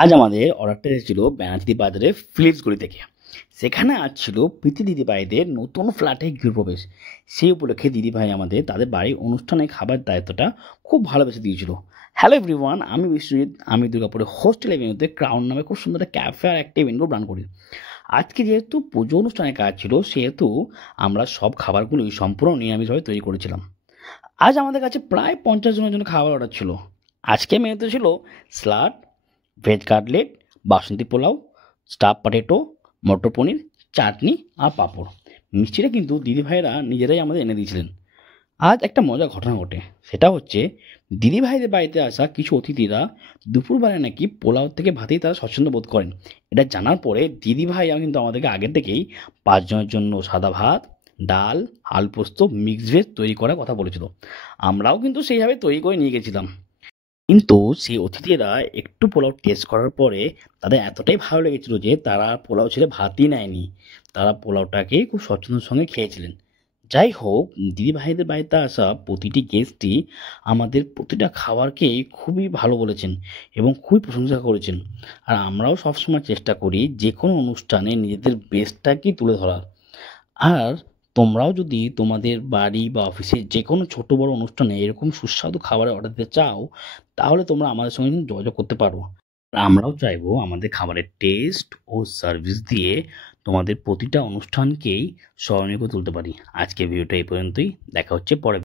আজ আমাদের অর্ডারটা এসেছিল ব্যানার্জি বাজারে ফিলিপস গলি থেকে। সেখানে আজ ছিল প্রীতি দিদিভাইদের নতুন ফ্ল্যাটে গৃহপ্রবেশ। সেই উপলক্ষে দিদিভাই আমাদের তাদের বাড়ির অনুষ্ঠানে খাবার দায়িত্বটা খুব ভালোবেসে দিয়েছিল। হ্যালো এভরিওয়ান, আমি বিশ্বজিৎ। আমি দুর্গাপুরের হোস্টেল এভিনিউতে ক্রাউন নামে খুব সুন্দর একটা ক্যাফে আর একটা ইভেন্ট রান করি। আজকে যেহেতু পুজো অনুষ্ঠানের কাজ ছিল, সেহেতু আমরা সব খাবারগুলোই সম্পূর্ণ নিরামিষভাবে তৈরি করেছিলাম। আজ আমাদের কাছে প্রায় 50 জনের জন্য খাবার অর্ডার ছিল। আজকে মেনুতে ছিল স্যালাড, ভেজ কাটলেট, বাসন্তী পোলাও, স্টাফ পটেটো, মটর পনির, চাটনি আর পাঁপড়। মিষ্টিটা কিন্তু দিদিভাইরা নিজেরাই আমাদের এনে দিয়েছিলেন। আজ একটা মজার ঘটনা ঘটে, সেটা হচ্ছে দিদিভাইদের বাড়িতে আসা কিছু অতিথিরা দুপুরবেলায় নাকি পোলাও থেকে ভাতেই তারা স্বচ্ছন্দ বোধ করেন। এটা জানার পরে দিদিভাইরা কিন্তু আমাদেরকে আগে থেকেই 5 জনের জন্য সাদা ভাত, ডাল, আলু পোস্ত, মিক্স ভেজ তৈরি করার কথা বলেছিল। আমরাও কিন্তু সেইভাবে তৈরি করে নিয়ে গেছিলাম। কিন্তু সেই অতিথিরা একটু পোলাও টেস্ট করার পরে তাদের এতটাই ভালো লেগেছিল যে তারা পোলাও ছেড়ে ভাতই নেয়নি। তারা পোলাওটাকে খুব স্বচ্ছন্দের সঙ্গে খেয়েছিলেন। যাই হোক, দিদিভাইদের বাড়িতে আসা প্রতিটি গেস্টই আমাদের প্রতিটা খাবারকেই খুবই ভালো বলেছেন এবং খুবই প্রশংসা করেছেন। আর আমরাও সবসময় চেষ্টা করি যে কোনো অনুষ্ঠানে নিজেদের বেস্টটাকেই তুলে ধরার। আর তোমরাও যদি তোমাদের বাড়ি বা অফিসে যে কোনো ছোট বড় অনুষ্ঠানে এরকম সুস্বাদু খাবারের অর্ডার দিতে চাও, তাহলে তোমরা আমাদের সঙ্গে কিন্তু যোগাযোগ করতে পারো। আর আমরাও চাইবো আমাদের খাবারের টেস্ট ও সার্ভিস দিয়ে তোমাদের প্রতিটা অনুষ্ঠানকেই স্মরণীয় করে তুলতে পারি। আজকের ভিডিওটা এই পর্যন্তই। দেখা হচ্ছে পরে।